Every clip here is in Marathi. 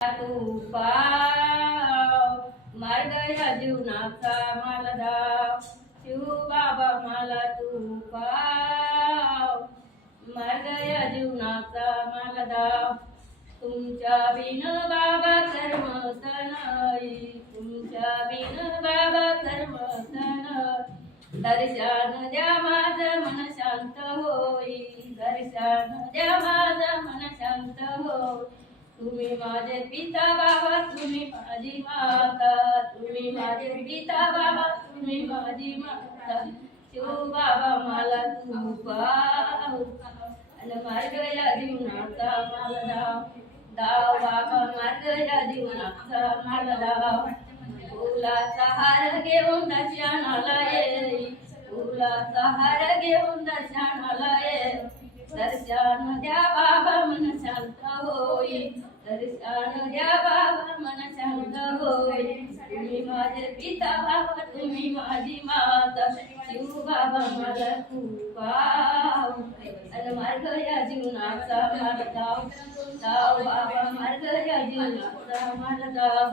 तू पाव मार्ग या जीवनाचा मला दाव शिव बाबा मला तू पाव मार्ग या जीवनाचा मला दाव तुमच्या बिन बाबा कर्मच नाही तुमच्या बिन बाबा कर्मच नाही दर्शन द्या माझं मन शांत होई दर्शन द्या माझं मन शांत होई तुम्ही माझे पिता बाबा तुम्ही माझी माता तुम्ही माझे पिता बाबा तुम्ही माझी माता शिव बाबा मला तू पाव आणि मार्ग या जीवनाचा मला दाव दाव बाबा मार्ग या जीवनाचा मला दाव फुलाचा हार घेऊन दर्शनाला ये फुलाचा हार घेऊन दर्शनाला ये दर्शन द्या बाबा मन शांत होई दर्शन द्या बाबा मन शांत होई तुम्ही माझे पिता बाबा तुम्ही माझी माता शिव बाबा मला तू पाव आणि मार्ग या जीवनाचा मला दाव दाव बाबा मार्ग या जीवनाचा मला दाव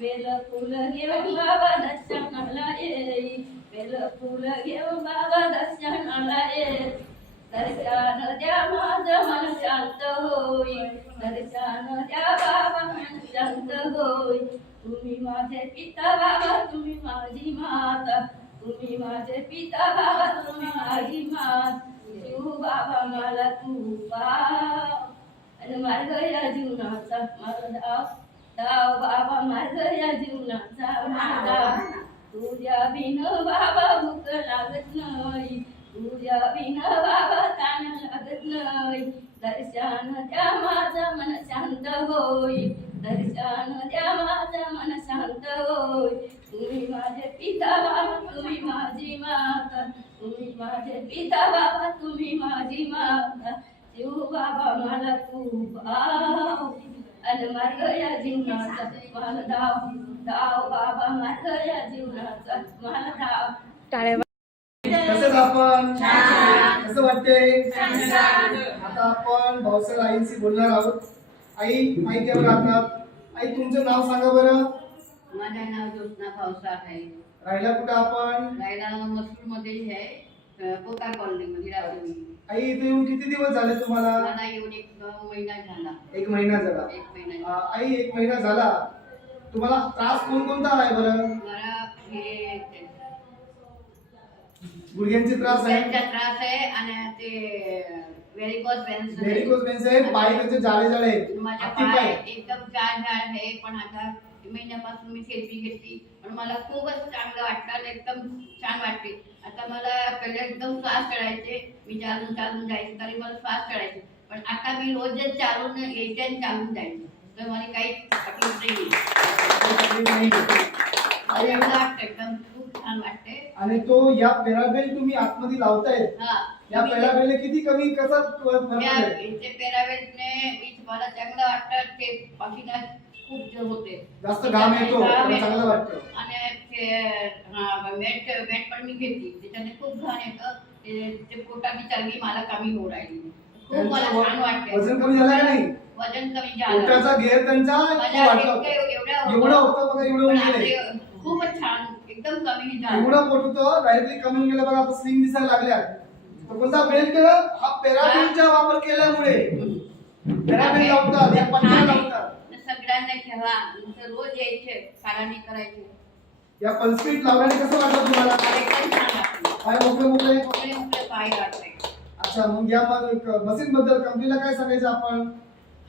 बेल फुल घेऊन बाबा दर्शनाला ये बेल फुल घेऊन बाबा दर्शनाला ये दर्शन द्या माझं मन शांत होई दर्शन द्या बाबा मन शांत होई तुम्ही माझे पिता बाबा तुम्ही माझी माता तुम्ही माझे पिता बाबा तुम्ही माझी माता शिव बाबा मला तू पाव आणि मार्ग या जीवनाचा मला दाव दाव बाबा मार्ग या जीवनाचा मला दाव तुझ्या बिन बाबा भूक लागत नाही तुझ्या बिन बाबा ताण लागत नाही दर्शन द्या माझं मन शांत होई दर्शन द्या माझं मन शांत होई तुम्ही माझे पिता बाबा तुम्ही माझी माता तुम्ही माझे पिता बाबा तुम्ही माझी माता शिव बाबा मला तू पाव आणि मार्ग या जीवनाचा मला दाव दाव बाबा मार्ग या जीवनाचा मला दाव कसं आपण कसं वाटते आता आपण भाऊसाहेब आईंशी बोलणार आहोत आई माहिती आहे आता आई तुमचं नाव सांगा बरं माझं नाव ज्योत्ना भाऊसाहेब आहे राहिला कुठं आपण राहायला मसूर मध्ये आहे पोकार कॉलनी मध्ये राहतो आई इथे येऊन किती दिवस झाले तुम्हाला मला येऊन 1 महिना झाला 1 महिना झाला 1 महिना आई 1 महिना झाला तुम्हाला त्रास कोणकोणता आहे बरं मला हे गुडघ्यांचे त्रास आहे त्रास आहे आणि ते व्हेरिकोज वेन्स आहे पाय त्याचे जाळे जाळे आहेत माझ्या हाती पाय पाय एकदम जाड आहे पण आता महिन्यापासून मी थेरपी घेतली पण मला खूपच चांगलं वाटतं आणि एकदम छान वाटते आता मला पहिले एकदम श्वास चढायचे मी चालून चालून जायचे तरी मला श्वास चढायचे पण आता मी रोजच चालून यायचे आणि चालून जायचे तर मला काही तकलीफ नाही एकदम खूप छान वाटते आणि तो या पॅराबेल तुम्ही आतमध्ये लावतायत या पॅराबेल किती कमी कसा फरक आहे इथे पॅराबेलने मला चांगलं वाटतं ते पाठीला खूप होते जास्त घाम येतो चांगलं वाटतं आणि मॅट पण मी घेतली त्याच्याने खूप घाण येतं ते पोटाची चरबी मला कमी होऊ राहिली खूप मला छान वाटते वजन कमी झालं का नाही वजन कमी झालं पोटाचा घेर त्यांचा एवढं होतं बघा एवढं होऊन खूपच छान एकदम कमी झालं एवढं पोट होतं डायरेक्टली कमी होऊन गेलं बघा आता स्लिम दिसायला लागल्या तर कोणता बेल्ट हा पॅराबेलचा वापर केल्यामुळे पॅराबेल लावतात या पट्ट्या लावतात सगळ्यांना ठेवा रोज यायचे काढणी करायची या पल्सपीट लावल्याने कसं वाटलं तुम्हाला एकदम छान वाटलं पाय मोकळे मोकळे मोकळे मोकळे पाय वाटले अच्छा मग या मशीन बद्दल कंपनीला काय सांगायचं आपण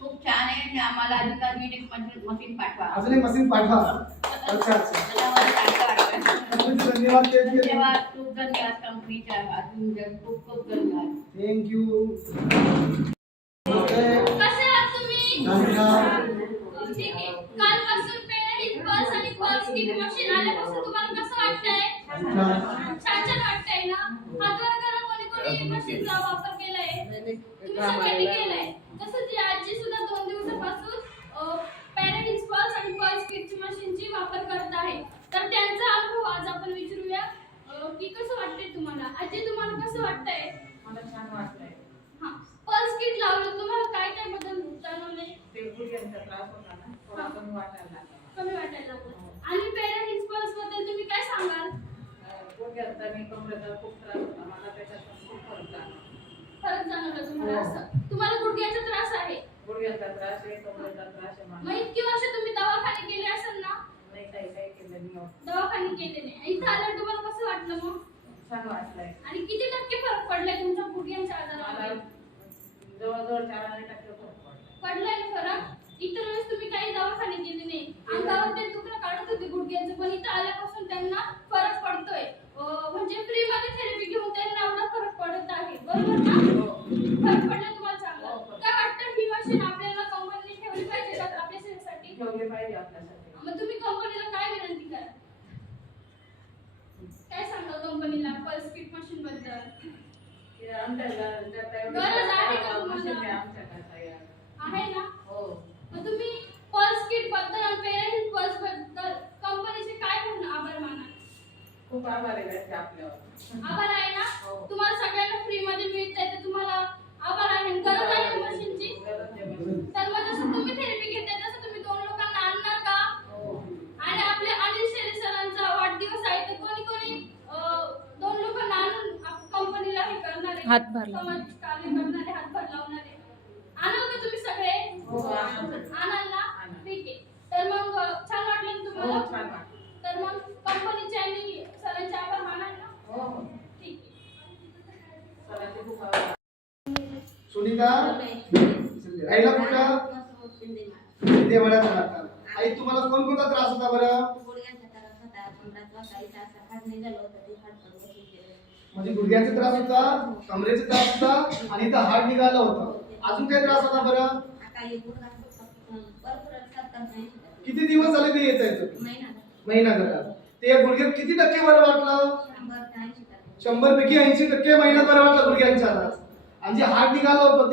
खूप छान आहे आणि आम्हाला अजून एक मशीन पाठवा अजून एक मशीन पाठवा अच्छा धन्यवाद धन्यवाद खूप धन्यवाद कंपनीच्या अजून खूप खूप धन्यवाद थँक्यू कसे आहात तुम्ही ठीक आहे कालपासून पेन पल्स आणि पल्स किट मशीन आल्यापासून तुम्हाला कसं वाटतंय छान छान वाटतंय ना हातवर करा कोणी मशीनचा वापर केलाय तुम्ही सगळ्यांनी केलाय तसंच ती आजी सुद्धा 2 दिवसापासून पॅराडिक्स पल्स आणि पल्स किटची मशीनची वापर करत आहे तर त्यांचा अनुभव आज आपण विचारूया की कसं वाटतंय तुम्हाला आजी तुम्हाला कसं वाटतंय मला छान वाटतंय हां पल्स किट लावलं तुम्हाला काय काय बदल जाणवले ते गुडघ्यांचा त्रास होता थोडा कमी वाटायला लागला. कमी वाटायला लागलं. आणि पॅरालिसिस पल्स बद्दल तुम्ही काय सांगाल? गुडघ्याचा आणि कमरेचा खूप त्रास होता मला, त्याच्यात खूप फरक जाणवला. फरक जाणवला तुम्हाला असं? तुम्हाला गुडघ्याचा त्रास आहे? गुडघ्याचा त्रास आहे, कमरेचा त्रास आहे मग मला. इतकी वर्ष तुम्ही दवाखाने केले असेल ना? नाही काही केलं नाही. दवाखाने केले नाही. इथं आल्यावर तुम्हाला कसं वाटलं मग? छान वाटलंय आणि किती टक्के फरक पडलाय तुमच्या गुडघ्यांच्या मला. आजारामध्ये? जवळजवळ 4% फरक पडला. पडलाय ना फरक? इतर वेळेस तुम्ही काही दवाखाने केले नाही, अंगावर ते दुखणं काढत होते गुडघ्याचं, पण इथं आल्यापासून त्यांना फरक पडतोय. म्हणजे फ्री मध्ये थेरपी घेऊन त्यांना एवढा फरक पडत आहे, बरोबर ना? फरक पडला तुम्हाला चांगला. काय वाटतं ही मशीन आपल्याला कंपनीने ठेवली पाहिजे का आपल्या सेवेसाठी? ठेवले पाहिजे आपल्यासाठी. मग तुम्ही कंपनीला काय विनंती करा? काय सांगा कंपनीला पल्स किट मशीन बद्दल? ते आमच्याला गरज आहे का तुम्हाला? मशीन आहे आमच्याकडे तयार. आहे ना? हो. मग तुम्ही पल्स किट बद्दल आणि पेरेंट्स पल्स बद्दल कंपनीचे काय म्हणून आभार माना? खूप आभार आहे त्याचे आपल्यावर. आभार आहे ना? हो. तुम्हाला सगळ्यांना फ्री मध्ये मिळतंय तर तुम्हाला आभार आहे. गरज आहे ना मशीनची? गरज आहे मशीन. तर मग जसं तुम्ही थेरपी घेताय तसं तुम्ही 2 लोकांना आणणार का? हो. आणि आपल्या अनिल शेरे सरांचा वाढदिवस आहे तर कोणी 2 लोकांना आणून कंपनीला हे करणार आहे, हातभार समाज कार्य करणारे, हातभार लावणारे आणाल का तुम्ही सगळे? हो, आणू. आणाल ना? आणू. ठीक आहे. तर मग छान वाटलं ना हो, तुम्हाला? छान वाटलं. तर मग कंपनीचे आणि सरांचे आभार मानाल ना? हो, हो. ठीक आहे. सरांचे खूप आभार. सुनीता राहिला कुठं? देवळात राहतात. आई तुम्हाला कोणकोणता त्रास होता बरं? म्हणजे गुडघ्याचा त्रास होता, कमरेचा त्रास होता आणि इथं हाड निघालं होतं. अजून काय त्रास होता बरं? किती दिवस झाले ते येत आहे? महिना झाला. ते गुडघ्यात किती टक्के बरं वाटलं? 100 पैकी 80% महिन्यात बरं वाटलं गुडघ्यांच्या त्रास. आणि जे हाड निघालं होतं